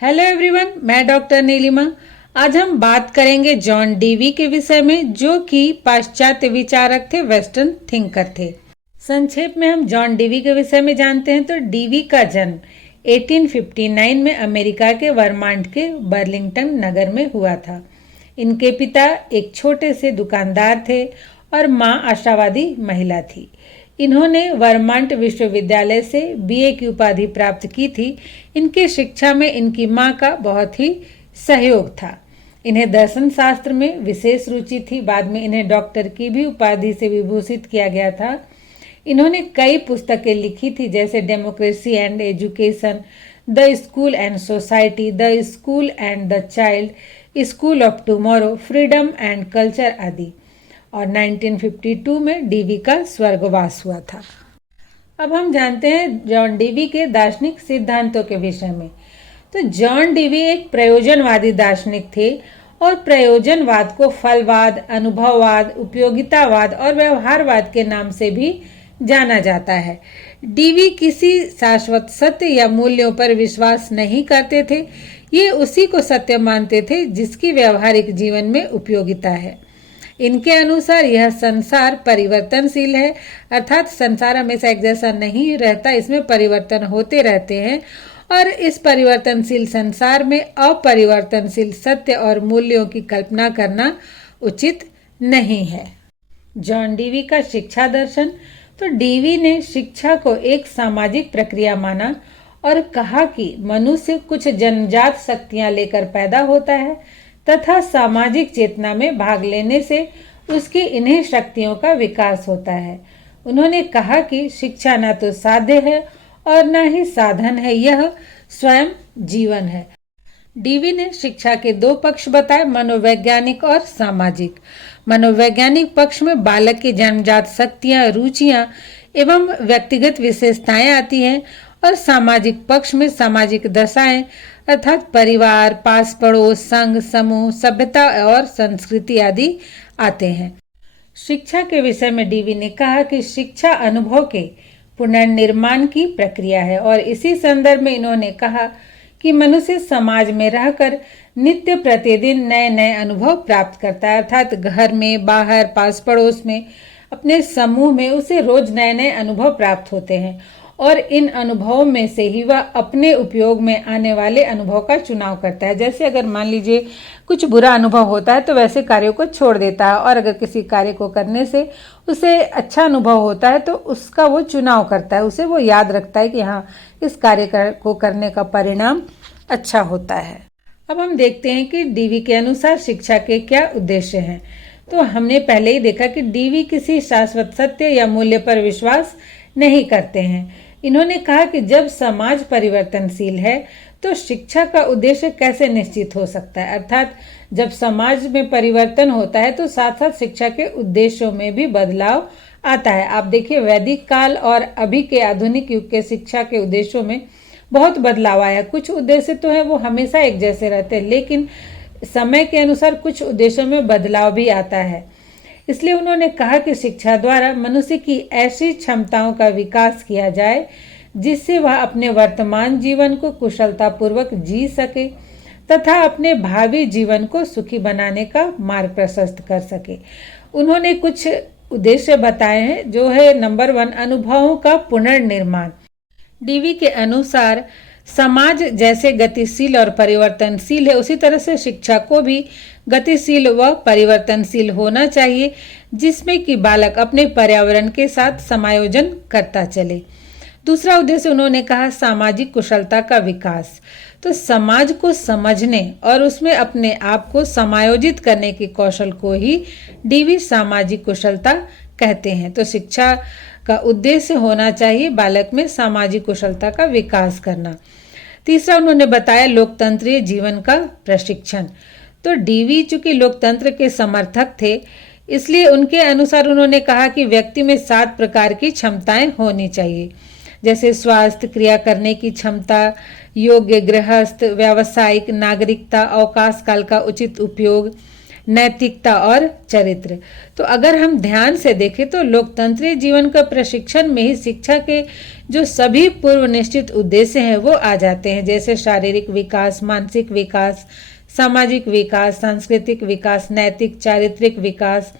Hello everyone, मैं doctor Nilima. आज हम बात करेंगे जॉन डीवी के विषय में, जो कि पाश्चात्य विचारक थे, वेस्टर्न थिंकर थे। संक्षेप में हम जॉन डीवी के विषय में जानते हैं तो डीवी का जन्म 1859 में अमेरिका के वर्मांट के बर्लिंगटन नगर में हुआ था। इनके पिता एक छोटे से दुकानदार थे और माँ आशावादी महिला थी। इन्होंने वर्मांट विश्वविद्यालय से बीए की उपाधि प्राप्त की थी। इनकी शिक्षा में इनकी मां का बहुत ही सहयोग था। इन्हें दर्शन शास्त्र में विशेष रुचि थी। बाद में इन्हें डॉक्टर की भी उपाधि से विभूषित किया गया था। इन्होंने कई पुस्तकें लिखी थी, जैसे democracy and education, the school and society, the school and the child, school of tomorrow, freedom and culture आदि। और 1952 में डीवी का स्वर्गवास हुआ था। अब हम जानते हैं जॉन डीवी के दार्शनिक सिद्धांतों के विषय में। तो जॉन डीवी एक प्रयोजनवादी दार्शनिक थे और प्रयोजनवाद को फलवाद, अनुभववाद, उपयोगितावाद और व्यवहारवाद के नाम से भी जाना जाता है। डीवी किसी शाश्वत सत्य या मूल्यों पर विश्वास नहीं करते थे। ये उसी को सत्य मानते थे जिसकी व्यवहारिक जीवन में उपयोगिता है। इनके अनुसार यह संसार परिवर्तनशील है, अर्थात संसार हमेशा एक जैसा नहीं रहता, इसमें परिवर्तन होते रहते हैं और इस परिवर्तनशील संसार में अपरिवर्तनशील सत्य और मूल्यों की कल्पना करना उचित नहीं है। जॉन डीवी का शिक्षा दर्शन। तो डीवी ने शिक्षा को एक सामाजिक प्रक्रिया माना और कहा कि मनुष्य कुछ जन्मजात शक्तियां लेकर पैदा होता है तथा सामाजिक चेतना में भाग लेने से उसकी इन्हीं शक्तियों का विकास होता है। उन्होंने कहा कि शिक्षा न तो साध्य है और न ही साधन है, यह स्वयं जीवन है। डीवी ने शिक्षा के दो पक्ष बताए, मनोवैज्ञानिक और सामाजिक। मनोवैज्ञानिक पक्ष में बालक की जन्मजात शक्तियां, रुचियां एवं व्यक्तिगत विशेषताएं आती हैं और सामाजिक पक्ष में सामाजिक दशाएं अर्थात परिवार, पास पड़ोस, संघ, समूह, सभ्यता और संस्कृति आदि आते हैं। शिक्षा के विषय में डीवी ने कहा कि शिक्षा अनुभव के पुनर्निर्माण की प्रक्रिया है और इसी संदर्भ में इन्होंने कहा कि मनुष्य समाज में रहकर नित्य प्रतिदिन नए नए अनुभव प्राप्त करता है, अर्थात घर में, बाहर, पास पड़ोस में, अपने समूह में उसे रोज नए नए अनुभव प्राप्त होते हैं और इन अनुभवों में से ही वह अपने उपयोग में आने वाले अनुभव का चुनाव करता है। जैसे अगर मान लीजिए कुछ बुरा अनुभव होता है तो वैसे कार्यों को छोड़ देता है, और अगर किसी कार्य को करने से उसे अच्छा अनुभव होता है तो उसका वो चुनाव करता है, उसे वो याद रखता है कि हाँ, इस कार्य को करने का परिणाम अच्छा होता है। अब हम देखते हैं कि डीवी के अनुसार शिक्षा के क्या उद्देश्य हैं। तो हमने पहले ही देखा कि डीवी किसी शाश्वत सत्य या मूल्य पर विश्वास नहीं करते हैं। इन्होंने कहा कि जब समाज परिवर्तनशील है तो शिक्षा का उद्देश्य कैसे निश्चित हो सकता है, अर्थात जब समाज में परिवर्तन होता है तो साथ साथ शिक्षा के उद्देश्यों में भी बदलाव आता है। आप देखिए, वैदिक काल और अभी के आधुनिक युग के शिक्षा के उद्देश्यों में बहुत बदलाव आया। कुछ उद्देश्य तो है वो हमेशा एक जैसे रहते हैं, लेकिन समय के अनुसार कुछ उद्देश्यों में बदलाव भी आता है। इसलिए उन्होंने कहा कि शिक्षा द्वारा मनुष्य की ऐसी क्षमताओं का विकास किया जाए जिससे वह अपने वर्तमान जीवन को कुशलतापूर्वक जी सके तथा अपने भावी जीवन को सुखी बनाने का मार्ग प्रशस्त कर सके। उन्होंने कुछ उद्देश्य बताए हैं, जो है नंबर 1, अनुभवों का पुनर्निर्माण। डीवी के अनुसार समाज जैसे गतिशील और परिवर्तनशील है, उसी तरह से शिक्षा को भी गतिशील व परिवर्तनशील होना चाहिए, जिसमें कि बालक अपने पर्यावरण के साथ समायोजन करता चले। दूसरा उद्देश्य उन्होंने कहा सामाजिक कुशलता का विकास। तो समाज को समझने और उसमें अपने आप को समायोजित करने के कौशल को ही डीवी सामाजिक कुशलता कहते हैं। तो शिक्षा का उद्देश्य होना चाहिए बालक में सामाजिक कुशलता का विकास करना। तीसरा उन्होंने बताया लोकतंत्रीय जीवन का प्रशिक्षण। तो डीवी चूंकि लोकतंत्र के समर्थक थे, इसलिए उनके अनुसार उन्होंने कहा कि व्यक्ति में 7 प्रकार की क्षमताएं होनी चाहिए, जैसे स्वास्थ्य, क्रिया करने की क्षमता, योग्य गृहस्थ, व्यावसायिक, नागरिकता, अवकाश काल का उचित उपयोग, नैतिकता और चरित्र। तो अगर हम ध्यान से देखें तो लोकतंत्रीय जीवन का प्रशिक्षण में ही शिक्षा के जो सभी पूर्व निश्चित उद्देश्य हैं वो आ जाते हैं, जैसे शारीरिक विकास, मानसिक विकास, सामाजिक विकास, सांस्कृतिक विकास, नैतिक चारित्रिक विकास,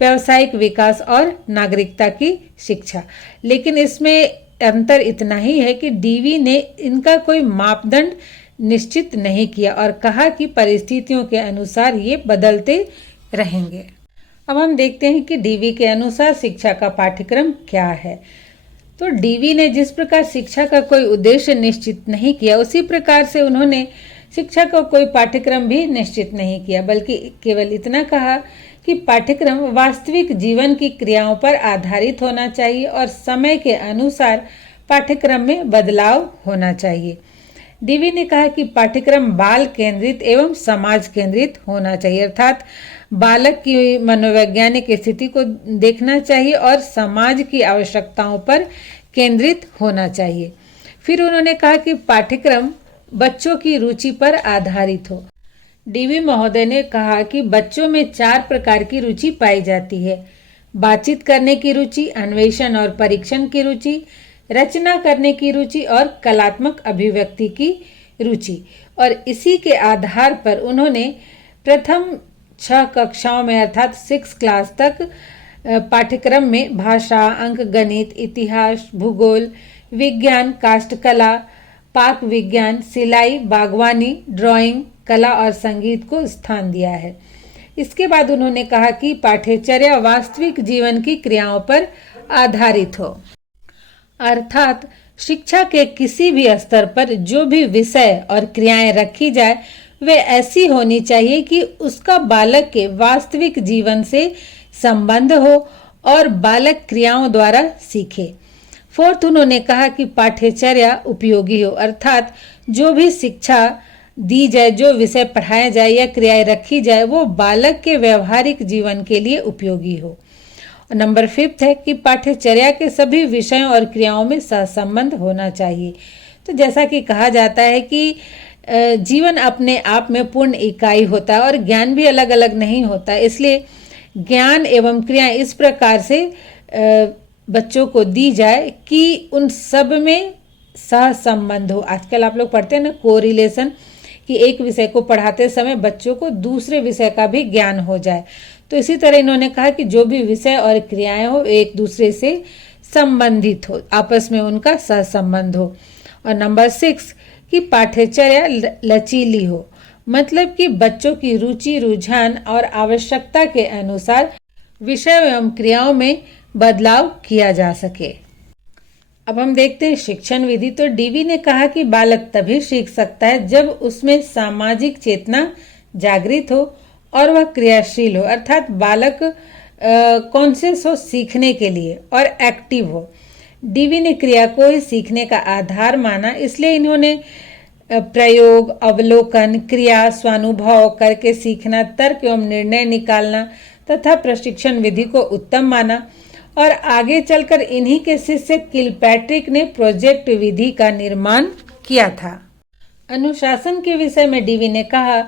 व्यावसायिक विकास और नागरिकता की शिक्षा। लेकिन इसमें अंतर इतना ही है कि डीवी ने इनका कोई मापदंड निश्चित नहीं किया और कहा कि परिस्थितियों के अनुसार ये बदलते रहेंगे। अब हम देखते हैं कि डीवी के अनुसार शिक्षा का पाठ्यक्रम क्या है। तो डीवी ने जिस प्रकार शिक्षा का कोई उद्देश्य निश्चित नहीं किया, उसी प्रकार से उन्होंने शिक्षा का कोई पाठ्यक्रम भी निश्चित नहीं किया, बल्कि केवल इतना कहा कि पाठ्यक्रम वास्तविक जीवन की क्रियाओं पर आधारित होना चाहिए और समय के अनुसार पाठ्यक्रम में बदलाव होना चाहिए। डीवी ने कहा कि पाठ्यक्रम बाल केंद्रित एवं समाज केंद्रित होना चाहिए, अर्थात बालक की मनोवैज्ञानिक स्थिति को देखना चाहिए और समाज की आवश्यकताओं पर केंद्रित होना चाहिए। फिर उन्होंने कहा कि पाठ्यक्रम बच्चों की रुचि पर आधारित हो। डीवी महोदय ने कहा कि बच्चों में 4 प्रकार की रुचि पाई जाती है: बातचीत करने की रुचि, अन्वेषण और परीक्षण की रुचि, रचना करने की रुचि और कलात्मक अभिव्यक्ति की रुचि। और इसी के आधार पर उन्होंने प्रथम 6 कक्षाओं में अर्थात 6 क्लास तक पाठ्यक्रम में भाषा, अंक गणित, इतिहास, भूगोल, विज्ञान, काष्ठकला, पाक विज्ञान, सिलाई, बागवानी, ड्राइंग, कला और संगीत को स्थान दिया है। इसके बाद उन्होंने कहा कि पाठ्यचर्या वास्तविक जीवन की क्रियाओं पर आधारित हो, अर्थात शिक्षा के किसी भी स्तर पर जो भी विषय और क्रियाएं रखी जाए वे ऐसी होनी चाहिए कि उसका बालक के वास्तविक जीवन से संबंध हो और बालक क्रियाओं द्वारा सीखे। फोर्थ, उन्होंने कहा कि पाठ्यचर्या उपयोगी हो, अर्थात जो भी शिक्षा दी जाए, जो विषय पढ़ाया जाए या क्रियाएं रखी जाए वो बालक के व्यवहारिक जीवन के लिए उपयोगी हो। नंबर 5 है कि पाठ्यचर्या के सभी विषयों और क्रियाओं में सहसंबंध होना चाहिए। तो जैसा कि कहा जाता है कि जीवन अपने आप में पूर्ण इकाई होता है और ज्ञान भी अलग अलग नहीं होता, इसलिए ज्ञान एवं क्रियाएं इस प्रकार से बच्चों को दी जाए कि उन सब में सहसंबंध हो। आजकल आप लोग पढ़ते हैं ना कोरिलेशन, कि एक विषय को पढ़ाते समय बच्चों को दूसरे विषय का भी ज्ञान हो जाए। तो इसी तरह इन्होंने कहा कि जो भी विषय और क्रियाएं हो एक दूसरे से संबंधित हो, आपस में उनका सहसंबंध हो। और नंबर 6 कि पाठ्यचर्या लचीली हो, मतलब कि बच्चों की रुचि, रुझान और आवश्यकता के अनुसार विषय एवं क्रियाओं में बदलाव किया जा सके। अब हम देखते हैं शिक्षण विधि। तो डीवी ने कहा कि बालक तभी सीख सकता है जब उसमें सामाजिक चेतना जागृत हो और वह क्रियाशील हो, अर्थात बालक कॉन्शियस हो सीखने के लिए और एक्टिव हो। डीवी ने क्रिया को ही सीखने का आधार माना, इसलिए इन्होंने प्रयोग, अवलोकन, क्रिया, स्वानुभव करके सीखना, तर्क एवं निर्णय निकालना तथा प्रशिक्षण विधि को उत्तम माना। और आगे चलकर इन्हीं के शिष्य किलपैट्रिक ने प्रोजेक्ट विधि का निर्माण किया था। अनुशासन के विषय में डीवी ने कहा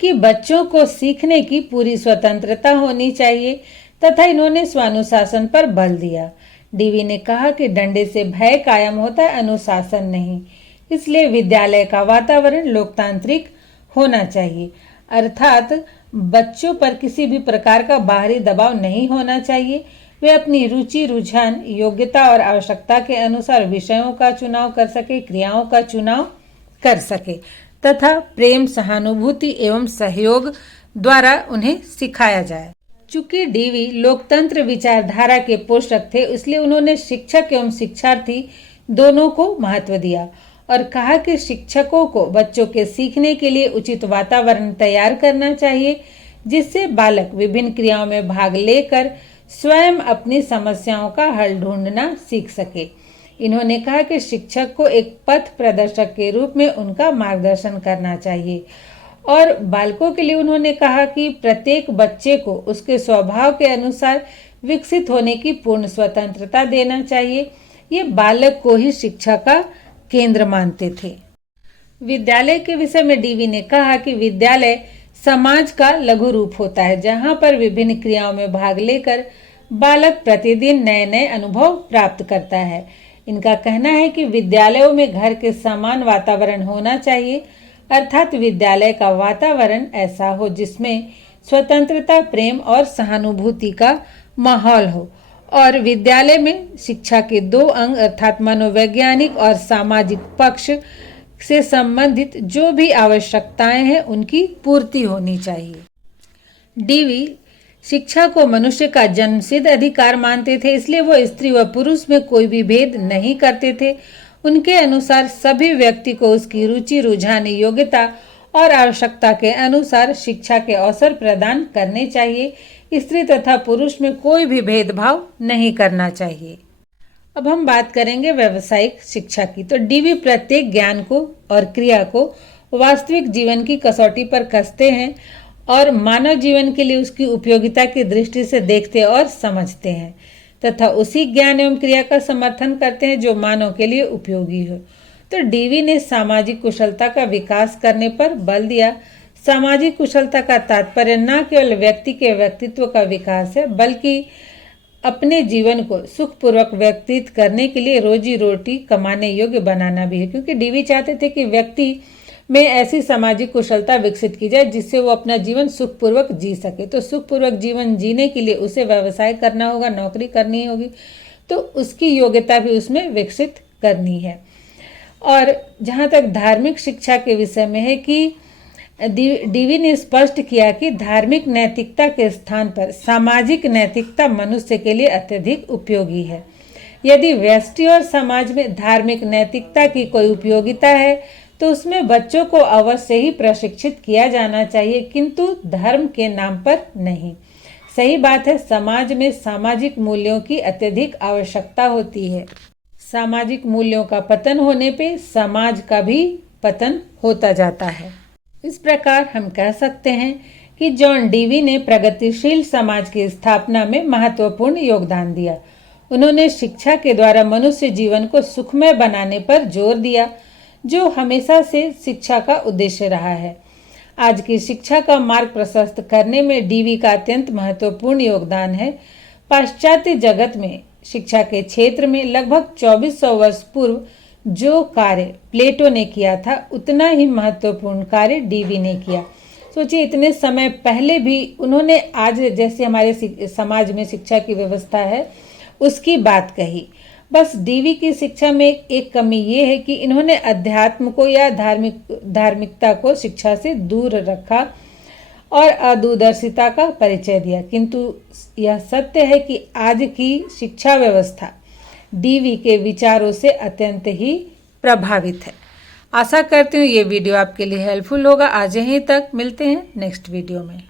कि बच्चों को सीखने की पूरी स्वतंत्रता होनी चाहिए तथा इन्होंने स्वानुशासन पर बल दिया। डीवी ने कहा कि डंडे से भय कायम होता है, अनुशासन नहीं। इसलिए विद्यालय का वातावरण लोकतांत्रिक होना चाहिए, अर्थात बच्चों पर किसी भी प्रकार का बाहरी दबाव नहीं होना चाहिए। वे अपनी रुचि, रुझान, योग्यता और आवश्यकता के अनुसार विषयों का चुनाव कर सके, क्रियाओं का चुनाव कर सके तथा प्रेम, सहानुभूति एवं सहयोग द्वारा उन्हें सिखाया जाए। चूंकि डीवी लोकतंत्र विचारधारा के पोषक थे, इसलिए उन्होंने शिक्षक एवं शिक्षार्थी दोनों को महत्व दिया और कहा कि शिक्षकों को बच्चों के सीखने के लिए उचित वातावरण तैयार करना चाहिए, जिससे बालक विभिन्न क्रियाओं में भाग लेकर स्वयं अपनी समस्याओं का हल ढूंढना सीख सके। इन्होंने कहा कि शिक्षक को एक पथ प्रदर्शक के रूप में उनका मार्गदर्शन करना चाहिए और बालकों के लिए उन्होंने कहा कि प्रत्येक बच्चे को उसके स्वभाव के अनुसार विकसित होने की पूर्ण स्वतंत्रता देना चाहिए। ये बालक को ही शिक्षा का केंद्र मानते थे। विद्यालय के विषय में डीवी ने कहा कि विद्यालय समाज का लघु रूप होता है, जहां पर विभिन्न क्रियाओं में भाग लेकर बालक प्रतिदिन नए नए अनुभव प्राप्त करता है। इनका कहना है कि विद्यालयों में घर के समान वातावरण होना चाहिए, अर्थात विद्यालय का वातावरण ऐसा हो जिसमें स्वतंत्रता, प्रेम और सहानुभूति का माहौल हो, और विद्यालय में शिक्षा के 2 अंग अर्थात मनोवैज्ञानिक और सामाजिक पक्ष से संबंधित जो भी आवश्यकताएं हैं उनकी पूर्ति होनी चाहिए। डीवी शिक्षा को मनुष्य का जन्मसिद्ध अधिकार मानते थे, इसलिए वो स्त्री व पुरुष में कोई भी भेद नहीं करते थे। उनके अनुसार सभी व्यक्ति को उसकी रुचि, रुझान, योग्यता और आवश्यकता के अनुसार शिक्षा के अवसर प्रदान करने चाहिए। स्त्री तथा पुरुष में कोई भी भेदभाव नहीं करना चाहिए। अब हम बात करेंगे व्यावसायिक शिक्षा की। तो डीवी प्रत्येक ज्ञान को और क्रिया को वास्तविक जीवन की कसौटी पर कसते हैं और मानव जीवन के लिए उसकी उपयोगिता की दृष्टि से देखते और समझते हैं तथा उसी ज्ञान एवं क्रिया का समर्थन करते हैं जो मानव के लिए उपयोगी हो। तो डीवी ने सामाजिक कुशलता का विकास करने पर बल दिया। सामाजिक कुशलता का तात्पर्य न केवल व्यक्ति के व्यक्तित्व का विकास है, बल्कि अपने जीवन को सुखपूर्वक व्यतीत करने के लिए रोजी रोटी कमाने योग्य बनाना भी है, क्योंकि डीवी चाहते थे कि व्यक्ति में ऐसी सामाजिक कुशलता विकसित की जाए जिससे वो अपना जीवन सुखपूर्वक जी सके। तो सुखपूर्वक जीवन जीने के लिए उसे व्यवसाय करना होगा, नौकरी करनी होगी, तो उसकी योग्यता भी उसमें विकसित करनी है। और जहाँ तक धार्मिक शिक्षा के विषय में है कि डीवी ने स्पष्ट किया कि धार्मिक नैतिकता के स्थान पर सामाजिक नैतिकता मनुष्य के लिए अत्यधिक उपयोगी है। यदि व्यष्टि और समाज में धार्मिक नैतिकता की कोई उपयोगिता है तो उसमें बच्चों को अवश्य ही प्रशिक्षित किया जाना चाहिए, किंतु धर्म के नाम पर नहीं। सही बात है, समाज में सामाजिक मूल्यों की अत्यधिक आवश्यकता होती है। सामाजिक मूल्यों का पतन होने पे समाज का भी पतन होता जाता है। इस प्रकार हम कह सकते हैं कि जॉन डीवी ने प्रगतिशील समाज की स्थापना में महत्वपूर्ण योगदान दिया। उन्होंने शिक्षा के द्वारा मनुष्य जीवन को सुखमय बनाने पर जोर दिया, जो हमेशा से शिक्षा का उद्देश्य रहा है। आज की शिक्षा का मार्ग प्रशस्त करने में डीवी का अत्यंत महत्वपूर्ण योगदान है। पाश्चात्य जगत में शिक्षा के क्षेत्र में लगभग 2400 वर्ष पूर्व जो कार्य प्लेटो ने किया था, उतना ही महत्वपूर्ण कार्य डीवी ने किया। सोचिए, इतने समय पहले भी उन्होंने आज जैसे हमारे समाज में शिक्षा की व्यवस्था है उसकी बात कही। बस डीवी की शिक्षा में एक कमी ये है कि इन्होंने अध्यात्म को या धार्मिकता को शिक्षा से दूर रखा और अदूरदर्शिता का परिचय दिया, किंतु यह सत्य है कि आज की शिक्षा व्यवस्था डीवी के विचारों से अत्यंत ही प्रभावित है। आशा करती हूँ ये वीडियो आपके लिए हेल्पफुल होगा। आज यहीं तक, मिलते हैं नेक्स्ट वीडियो में।